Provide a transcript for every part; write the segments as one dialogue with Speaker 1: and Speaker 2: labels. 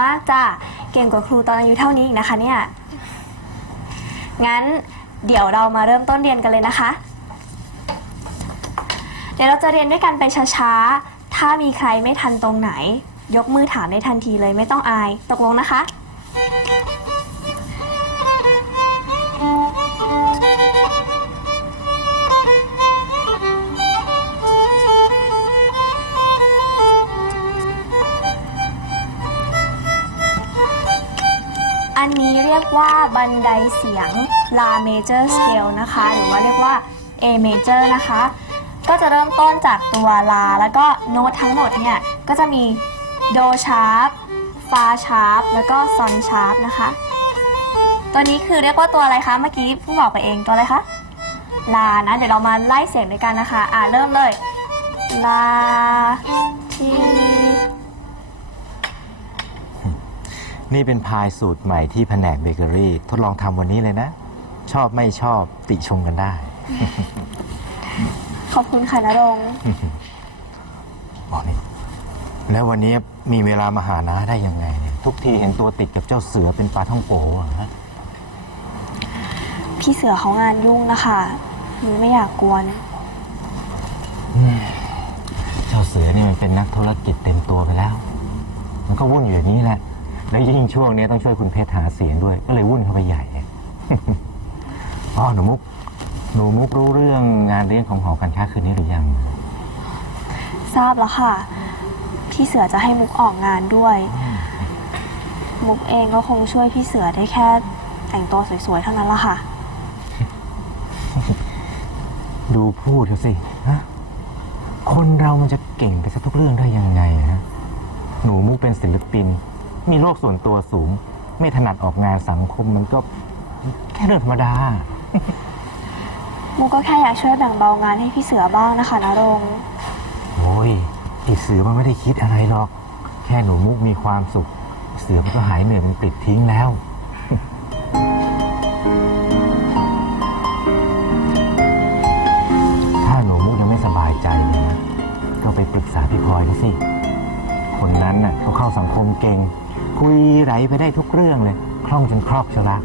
Speaker 1: มากจ้ะเก่งกว่าครูตอนอายุเท่านี้อีกนะคะเนี่ยงั้นเดี๋ยวเรามาเริ่มต้นเรียนกันเลยนะคะ เดี๋ยวเราจะเรียนด้วยกันไปช้าๆ ถ้ามีใครไม่ทันตรงไหน ยกมือถามได้ทันทีเลยไม่ต้องอาย ตกลงนะคะ ยกว่าบันไดเสียง La Major Scale นะคะ หรือว่าเรียกว่า A Major นะคะ ก็จะเริ่มต้นจากตัว La แล้วก็โน้ตทั้งหมดเนี่ย ก็จะมี Do sharp Fa sharp แล้วก็ Son sharp นะคะ ตัวนี้คือเรียกว่าตัวอะไรคะ เมื่อกี้เพิ่งบอกไปเองตัวอะไรคะ ลา นะ เดี๋ยวเรามาไล่เสียงด้วยกันนะคะ อ่าเริ่มเลย ลาที
Speaker 2: นี่เป็นพายสูตรใหม่ที่แผนกเบเกอรี่ ทดลองทำวันนี้เลยนะ ชอบไม่ชอบติชมกันได้
Speaker 1: ขอบคุณค่ะนรงค์
Speaker 2: บอกนี่แล้ววันนี้มีเวลามาหาน้าได้ยังไงเนี่ยทุกทีเห็นตัวติดกับเจ้าเสือเป็นปลาท่องโกอะฮะ
Speaker 1: พี่เสือเขางานยุ่งนะคะหนูไม่อยากกวน
Speaker 2: เจ้าเสือนี่มันเป็นนักธุรกิจเต็มตัวไปแล้ว มันก็วุ่นอยู่อย่างนี้แหละ แล้วยิ่งช่วงนี้ต้องช่วยคุณเพชรหาเสียงด้วย ก็เลยวุ่นเข้าไปใหญ่ อ๋อหนูมุก หนูมุกรู้เรื่องงานเลี้ยงของหอการค้าคืนนี้หรือยัง
Speaker 1: ทราบแล้วค่ะ พี่เสือจะให้มุกออกงานด้วย มุกเองก็คงช่วยพี่เสือได้แค่แต่งตัวสวยๆเท่านั้นละค่ะ
Speaker 2: ดูพูดเถอะสิฮะคนเรามันจะเก่งไปซะทุกเรื่องได้ยังไงฮะ หนูมุกเป็นศิลปิน มีโลกส่วนตัวสูง ไม่ถนัดออกงานสังคมมันก็แค่เรื่องธรรมดา
Speaker 1: มุกก็แค่อยากช่วยแบ่งเบางานให้พี่เสือบ้างนะคะนรงค์
Speaker 2: โอ้ยไอเสือมันไม่ได้คิดอะไรหรอก แค่หนูมุกมีความสุข เสือมันก็หายเหนื่อยมันปลิดทิ้งแล้ว ถ้าหนูมุกยังไม่สบายใจเนี่ยนะ ก็ไปปรึกษาพี่พลอยดูสิ คนนั้นน่ะเขาเข้าสังคมเก่ง คุยไหลไปได้ทุกเรื่องเลย คล่องจนครอบชยวละ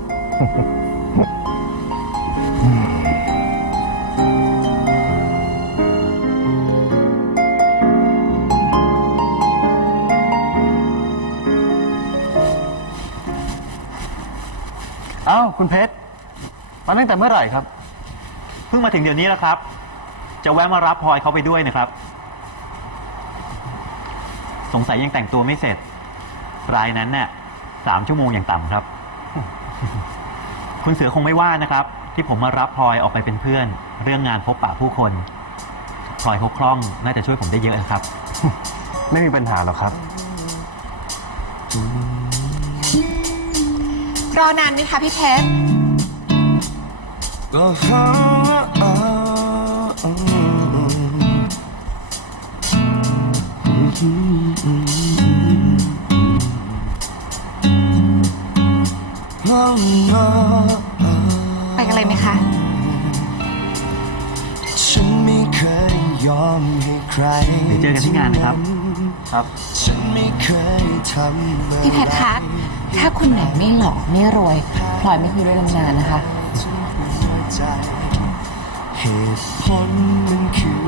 Speaker 3: อ้าคุณเพชรมาตั้งแต่เมื่อไหร่ครับ
Speaker 4: เพิ่งมาถึงเดี๋ยวนี้แล้วครับ จะแวะมารับพลอยเขาไปด้วยนะครับ สงสัยยังแต่งตัวไม่เสร็จ รายนั้นเนี่ยสามชั่วโมงอย่างต่ำครับ คุณเสือคงไม่ว่านะครับ ที่ผมมารับพลอยออกไปเป็นเพื่อน เรื่องงานพบปะผู้คนพลอยเขาคล่องน่าจะช่วยผมได้เยอะนะครับ
Speaker 3: ไม่มีปัญหาหรอกครับ
Speaker 5: รอนานไหมคะพี่เพชร ไปกันเลยไหมคะ
Speaker 6: ฉันไม่เคยยอมให้ใคร
Speaker 4: เดี๋ยวเจอกันที่งานนะครับ ครับ
Speaker 6: ฉันไม่เคยทำอะไร
Speaker 5: พี่เพชรคะถ้าคนไหนไม่หล่อไม่รวยพลอยไม่คุยด้วยนานๆนะคะ
Speaker 6: ถึงหัวใจเหตุผลมันคือ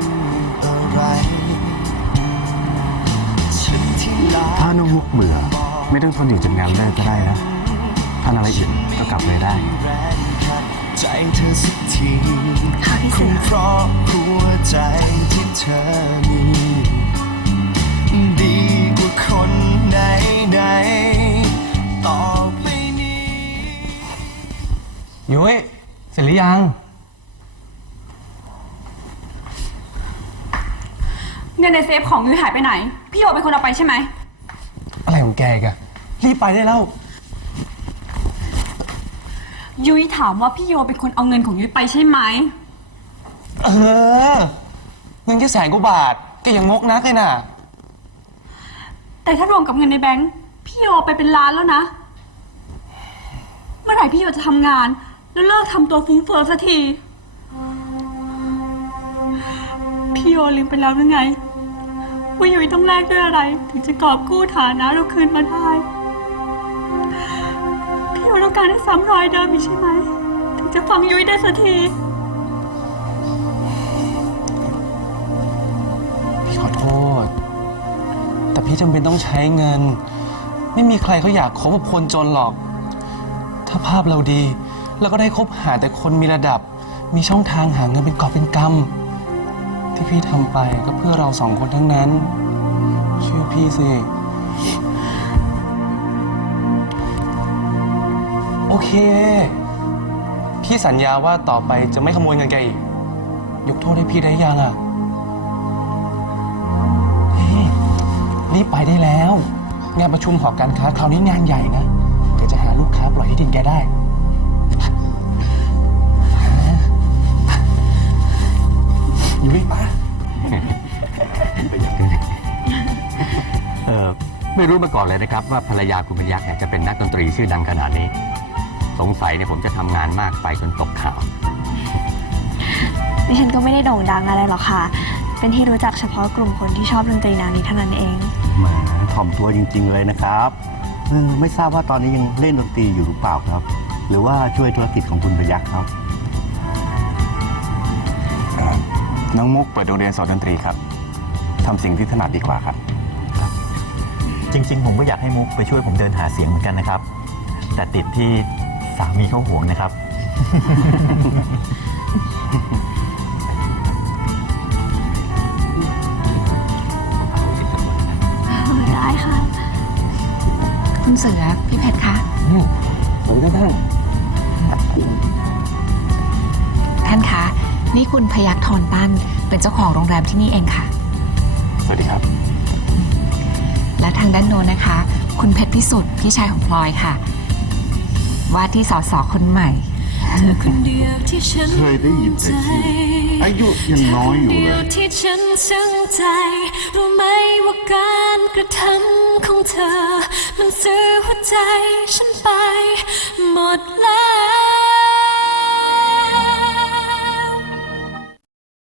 Speaker 6: อะไร ฉันที่ลา
Speaker 3: ถ้าน้องมุกเบื่อ ไม่ต้องทนอยู่จนงานเลิกก็ได้นะ ถ้าอะไรอื่นก็กลับเลยได้
Speaker 6: ใจเธอสักที
Speaker 1: ค่ะพี่
Speaker 6: ค
Speaker 1: เสื
Speaker 6: ง
Speaker 1: อ
Speaker 6: เพราะหัวใจที่เธอมี ดีกว่าคนไหนไหนๆต่อไปนี้
Speaker 3: ยุ้ยเสร็จหรือยัง
Speaker 7: เงินในเซฟของยุ้ยหายไปไหน พี่โยเป็นคนเอาไปใช่ไหม
Speaker 3: อะไรของแกอีกันรีบไปได้แล้ว
Speaker 7: ยุ้ยถามว่าพี่โยเป็นคนเอาเงินของยุ้ยไปใช่ไหม
Speaker 3: เออเงินแค่แสนกว่าบาทแกยังงกนักเลยน่ะ
Speaker 7: แต่ถ้ารวมกับเงินในแบงค์พี่โยไปเป็นล้านแล้วนะ เมื่อไหร่พี่โยจะทำงาน แล้วเลิกทำตัวฟุ้งเฟ้อสักที พี่โยลืมไปแล้วหรือไงว่ายุ้ยต้องแลกด้วยอะไร ถึงจะกอบกู้ฐานะเราคืนมาได้ ต้องการให้ซ้ำรอยเดิมอีกใช่ไหม ถึงจะฟังยุ้ยได้สักที
Speaker 3: พี่ขอโทษ แต่พี่จำเป็นต้องใช้เงิน ไม่มีใครเขาอยากคบกับคนจนหรอก ถ้าภาพเราดีเราก็ได้คบหาแต่คนมีระดับ มีช่องทางหาเงินเป็นกอบเป็นกำที่พี่ทำไปก็เพื่อเราสองคนทั้งนั้น เชื่อพี่สิ เค พี่สัญญาว่าต่อไปจะไม่ขโมยเงินแกอีก ยกโทษให้พี่ได้ยังอะเฮ้ยรีบไปได้แล้ว งานประชุมหอการค้าคราวนี้งานใหญ่นะเดี๋ยวจะหาลูกค้าปล่อยให้ดินแกได้ อยู่รีบป้า
Speaker 8: เออไม่รู้มาก่อนเลยนะครับว่าภรรยาคุณเป็นยักษ์เนี่ยจะเป็นนักดนตรีชื่อดังขนาดนี้ สงสัยเนี่ยผมจะทำงานมากไปจนตกข่าว
Speaker 9: ดิฉันก็ไม่ได้โด่งดังอะไรหรอกค่ะ เป็นที่รู้จักเฉพาะกลุ่มคนที่ชอบดนตรีแนวนี้เท่านั้นเอง
Speaker 10: แหมถ่อมตัวจริง ๆ เลยนะครับเออไม่ทราบว่าตอนนี้ยังเล่นดนตรีอยู่หรือเปล่าครับ หรือว่าช่วยธุรกิจของคุณพยักษ์ครับ
Speaker 3: น้องมุกเปิดโรงเรียนสอนดนตรีครับทำสิ่งที่ถนัดดีกว่าครับ
Speaker 4: จริง ๆ ผมก็อยากให้มุกไปช่วยผมเดินหาเสียงเหมือนกันนะครับ แต่ติดที่ สามีเขาห่วงนะครับ
Speaker 9: ได้ค่ะ
Speaker 5: คุณเสือพี่เพชรคะ
Speaker 3: สวัสดีท่าน
Speaker 5: ท่านคะ นี่คุณพยักทรปั้นเป็นเจ้าของโรงแรมที่นี่เองค่ะ
Speaker 3: สวัสดีครับ
Speaker 5: และทางด้านโน้นนะคะ คุณเพชรพิสุทธิ์พี่ชายของพลอยค่ะ ว่าที่สสคนใหม่
Speaker 11: คนเดียวที่ฉัน
Speaker 10: เคยได้ยินแต่ชื่ออายุยังน้อยอยู่
Speaker 11: เดี
Speaker 10: เลย
Speaker 11: วยที่ฉันซึ้งใจรู้ไหมว่าการกระทำของเธอ มันซื้อหัวใจฉันไปหมดแล้ว